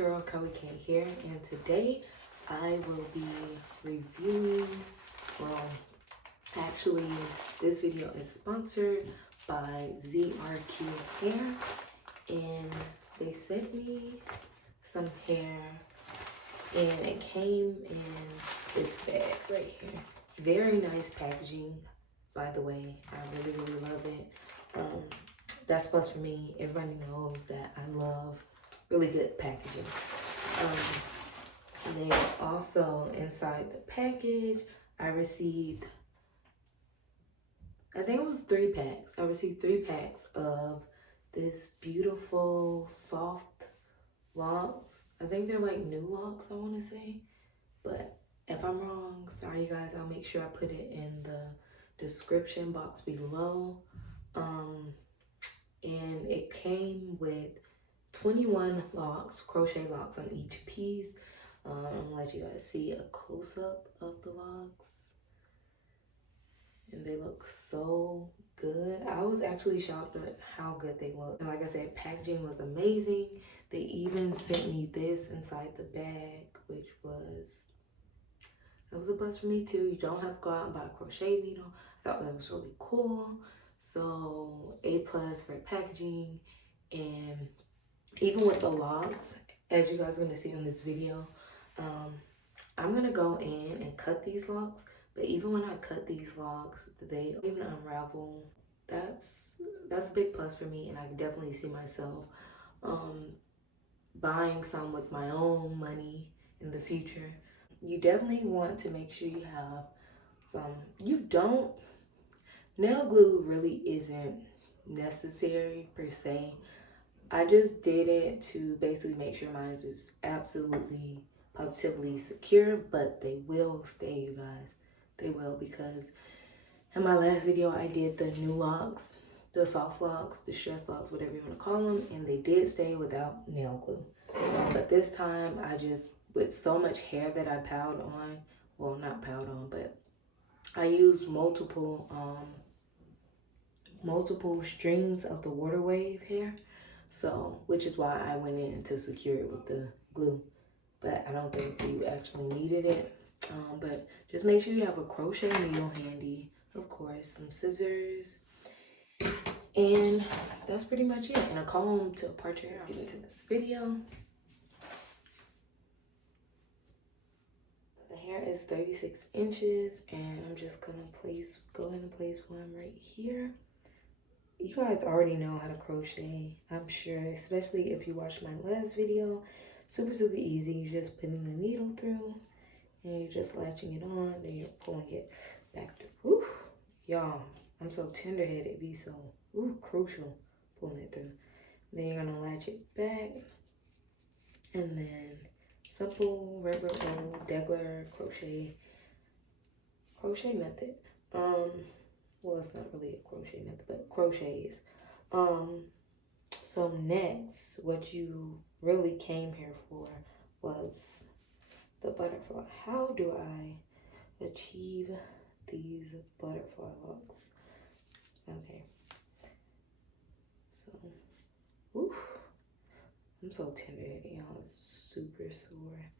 girl Curly K here, and today I will be reviewing, well, actually this video is sponsored by Zrqbeautyhair, and they sent me some hair and it came in this bag right here. Very nice packaging, by the way. I really love it. That's plus for me. Everybody knows that I love really good packaging. And then also inside the package, I received, I think it was 3 packs. I received 3 packs of this beautiful soft locks. I think they're like new locks, I want to say. But if I'm wrong, sorry you guys. I'll make sure I put it in the description box below. And it came with 21 locks, crochet locks on each piece. I'm gonna let you guys see a close-up of the locks. And they look so good. I was actually shocked at how good they look. And like I said, packaging was amazing. They even sent me this inside the bag, which was, that was a plus for me too. You don't have to go out and buy a crochet needle. I thought that was really cool. So A+ for packaging. And even with the locks, as you guys are gonna see in this video, I'm gonna go in and cut these locks. But even when I cut these locks, they don't even unravel. That's a big plus for me, and I can definitely see myself buying some with my own money in the future. You definitely want to make sure you have some. Nail glue really isn't necessary per se. I just did it to basically make sure mine is absolutely positively secure, but they will stay, you guys. They will, because in my last video I did the new locks, the soft locks, the stress locks, whatever you want to call them, and they did stay without nail glue. But this time I just, with so much hair that I piled on, well, not piled on, but I used multiple strings of the water wave hair, so which is why I went in to secure it with the glue. But I don't think you actually needed it. But just make sure you have a crochet needle handy, of course, some scissors, and that's pretty much it. And a comb to part your hair. Let's get into this video. The hair is 36 inches, and I'm just gonna go ahead and place one right here. You guys already know how to crochet, I'm sure, especially if you watched my last video. Super easy. You're just putting the needle through and you're just latching it on, then you're pulling it back through. Woo! Y'all, I'm so tender-headed, it'd be so crucial pulling it through. Then you're gonna latch it back, and then simple, regular old, regular crochet method. Well, it's not really a crochet method, but crochets. So next, what you really came here for was the butterfly. How do I achieve these butterfly locks? Okay. So, I'm so tender-headed, y'all. It's super sore.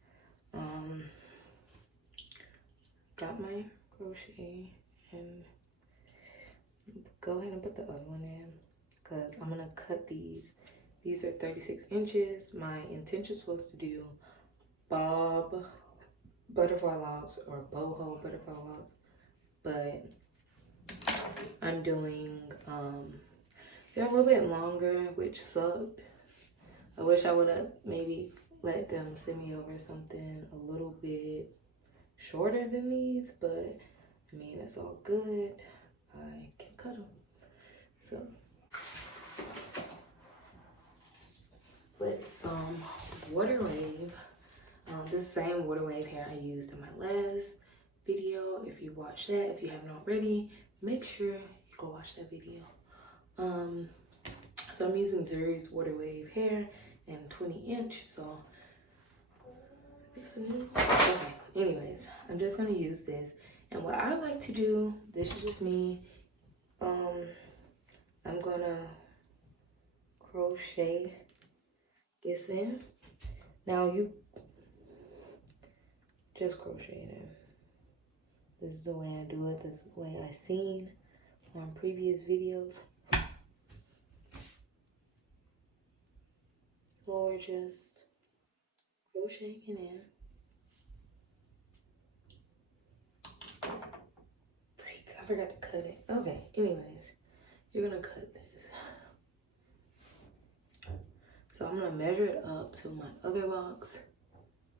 Got my crochet, and go ahead and put the other one in, because I'm gonna cut these. These are 36 inches. My intention was to do bob butterfly locks or boho butterfly locks, but I'm doing, they're a little bit longer, which sucked. I wish I would have maybe let them send me over something a little bit shorter than these, but I mean, it's all good. I can cut them. So, with some water wave. This is the same water wave hair I used in my last video. If you watched that, if you haven't already, make sure you go watch that video. So I'm using Zury's water wave hair in 20-inch. So, okay. Anyways, I'm just gonna use this. And what I like to do, this is just me. I'm gonna crochet this in. Now you just crochet it in. This is the way I do it. This is the way I seen on previous videos. Or just crocheting it in. Freak, I forgot to cut it. Okay, anyways, you're gonna cut this. So I'm gonna measure it up to my other locks,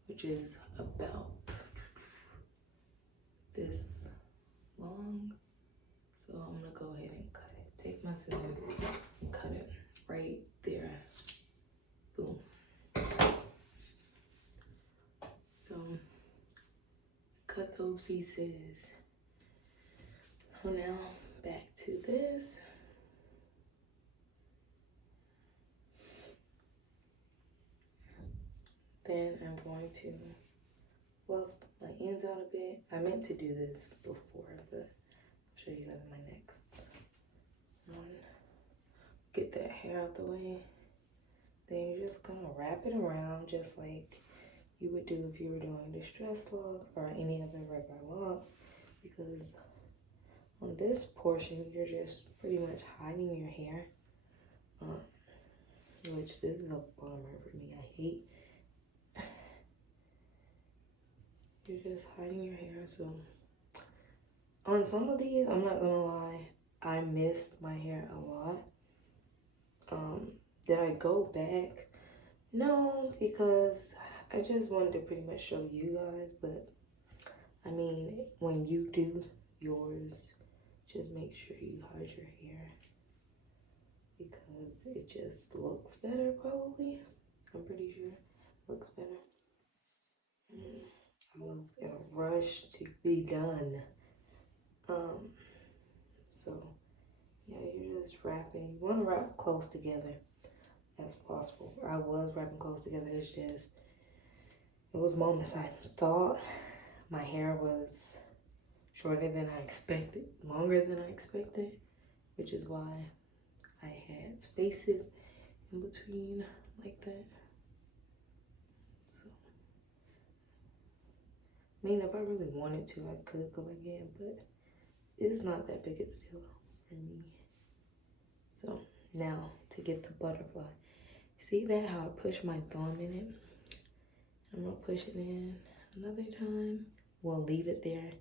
which is about this long. So I'm gonna go ahead and cut it. Take my scissors and cut it right there. Boom. So cut those pieces. So now back to this. Then I'm going to fluff my ends out a bit. I meant to do this before, but I'll show you guys my next one. Get that hair out the way. Then you're just gonna wrap it around just like you would do if you were doing distress locks or any other regular lock, because on this portion you're just pretty much hiding your hair, which this is a bummer for me. I hate. You're just hiding your hair. So on some of these, I'm not gonna lie, I missed my hair a lot. Did I go back? No, because I just wanted to pretty much show you guys. But I mean, when you do yours, just make sure you hide your hair, because it just looks better probably. I'm pretty sure it looks better. I was in a rush to be done. So yeah, you're just wrapping. You want to wrap close together as possible. I was wrapping close together. It's just, it was moments I thought my hair was shorter than I expected, longer than I expected, which is why I had spaces in between like that. So, I mean, if I really wanted to, I could go again, but it's not that big of a deal for me. So now to get the butterfly. See that, how I push my thumb in it? I'm gonna push it in another time. We'll leave it there.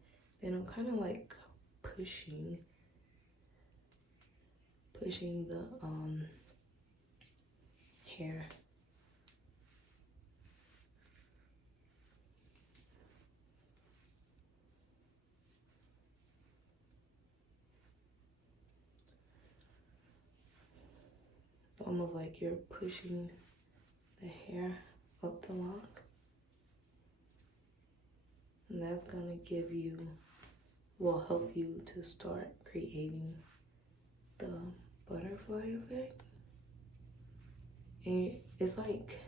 Then I'm kind of like pushing the hair. It's almost like you're pushing the hair up the lock. And that's gonna give you, will help you to start creating the butterfly effect. And it's like,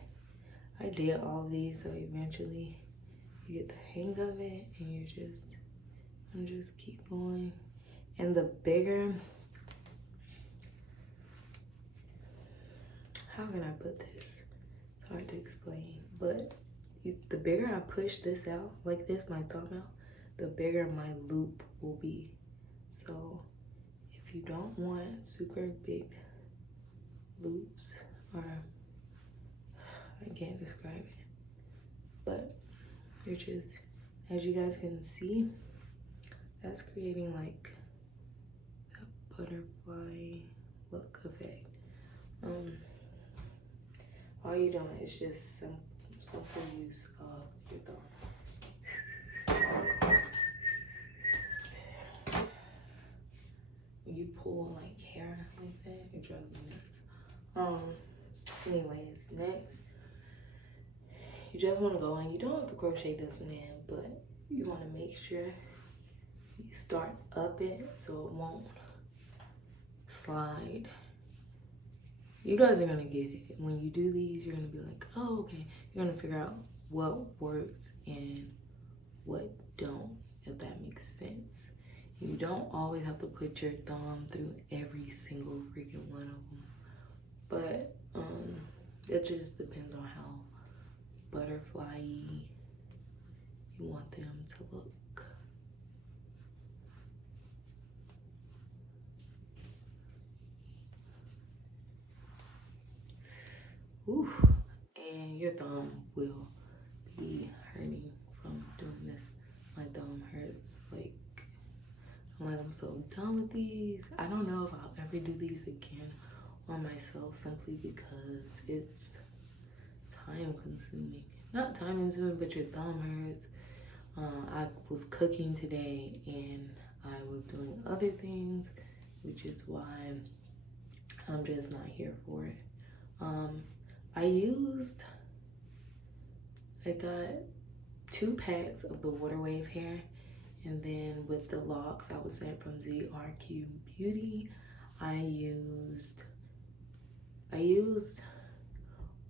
I did all these, so eventually you get the hang of it, and you just keep going. And the bigger, how can I put this? It's hard to explain, but the bigger I push this out, like this, my thumb out, the bigger my loop will be. So if you don't want super big loops, or I can't describe it, but you're just, as you guys can see, that's creating like that butterfly look effect. All you're doing is just some simple use of your thumb. When you pull like hair like that, it drives me nuts. Anyways, next, you just want to go in. You don't have to crochet this one in, but you want to make sure you start up it so it won't slide. You guys are gonna get it. When you do these, you're gonna be like, oh, okay. You're gonna figure out what works and what don't, if that makes sense. You don't always have to put your thumb through every single freaking one of them. But it just depends on how butterfly-y you want them to look. Ooh, and your thumb will be hurting from doing this. My thumb hurts, like I'm so done with these. I don't know if I'll ever do these again on myself, simply because it's time consuming. Not time consuming, but your thumb hurts. I was cooking today and I was doing other things, which is why I'm just not here for it. I got 2 packs of the water wave hair, and then with the locks I was sent from Zrqbeautyhair, I used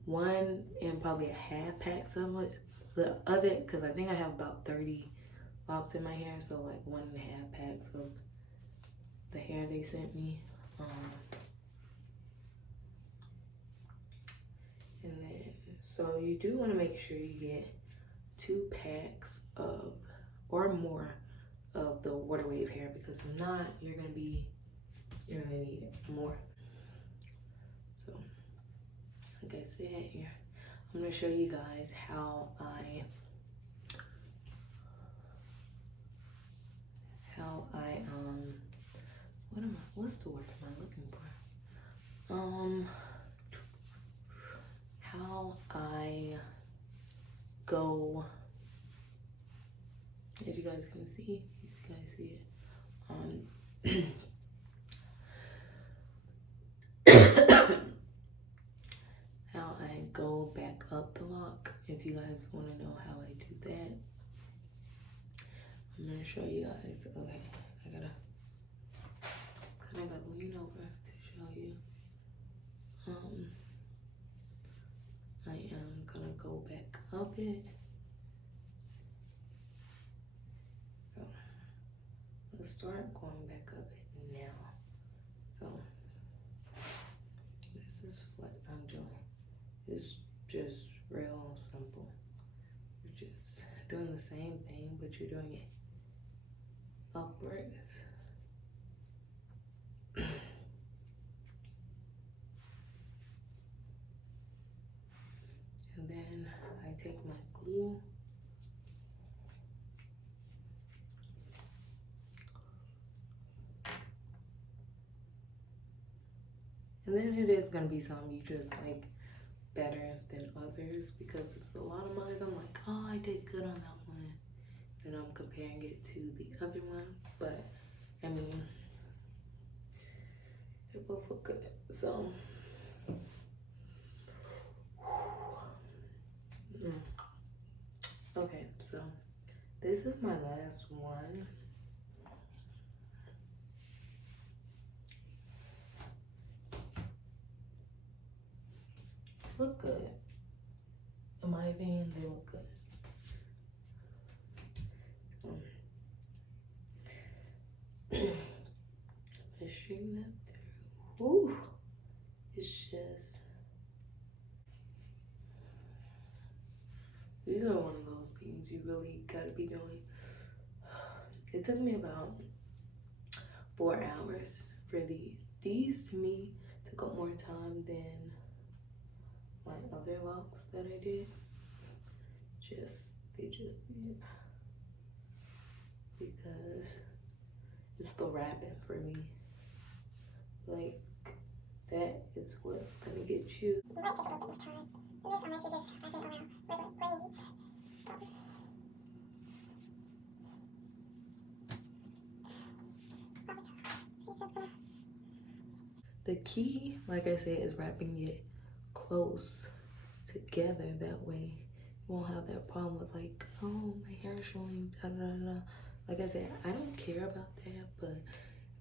1 and probably a half packs of it, because I think I have about 30 locks in my hair, so like 1.5 packs of the hair they sent me. And then, so you do want to make sure you get 2 packs of or more of the water wave hair, because if not, you're gonna need more. So, like I said, here I'm gonna show you guys how what's the word am I looking for? How I go, as you guys can see, you guys see it. How I go back up the lock. If you guys want to know how I do that, I'm gonna show you guys. Okay, I gotta lean over to show you. I am gonna go back up it. So let's start going back up it now. So this is what I'm doing. It's just real simple. You're just doing the same thing, but you're doing it upwards. And then I take my glue and then it is gonna be some you just like better than others, because it's a lot of mine I'm like, oh, I did good on that one, then I'm comparing it to the other one, but I mean, they both look good. So okay, so this is my last one. Look good. In my opinion, they look good. Just string that through. Ooh, it's just, these are one of those things you really gotta be doing. It took me about 4 hours for these. These to me took up more time than my other locks that I did. They just did. Because it's the wrapping for me. Like, that is what's gonna get you. It might take a little bit more time. Unless you're just wrapping it around regular braids. The key, like I said, is wrapping it close together. That way you won't have that problem with like, oh, my hair is showing, da da da. Like I said, I don't care about that, but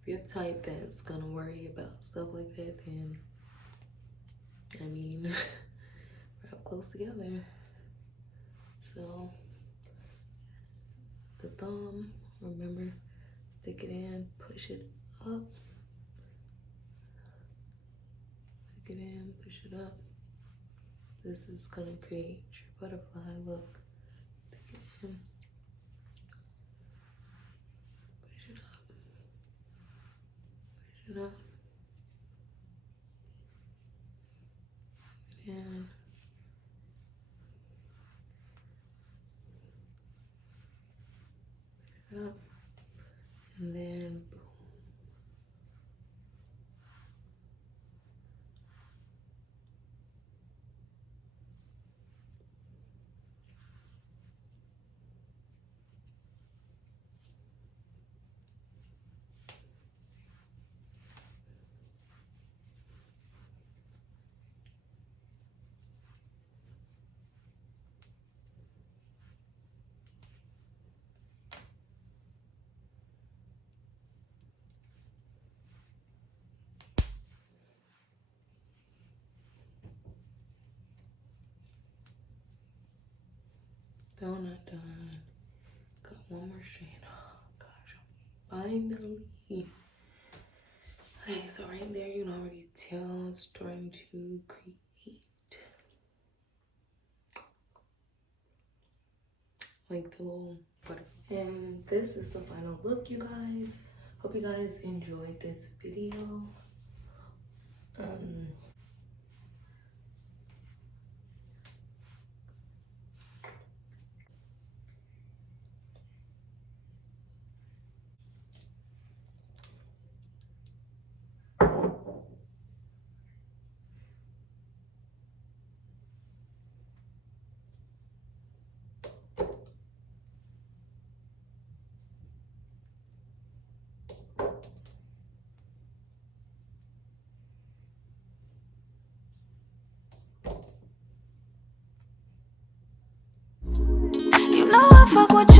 if you're the type that's gonna worry about stuff like that, then I mean, wrap close together. So the thumb, remember, stick it in, push it up. Stick it in, push it up. this is gonna create your butterfly look. Again. Push it up. Push it up. And push it up. And then boom. Still not done. Got one more strand. Oh gosh, finally. Okay, so right there you can already tell it's starting to create like the little butterfly. And this is the final look, you guys. Hope you guys enjoyed this video. You know I fuck with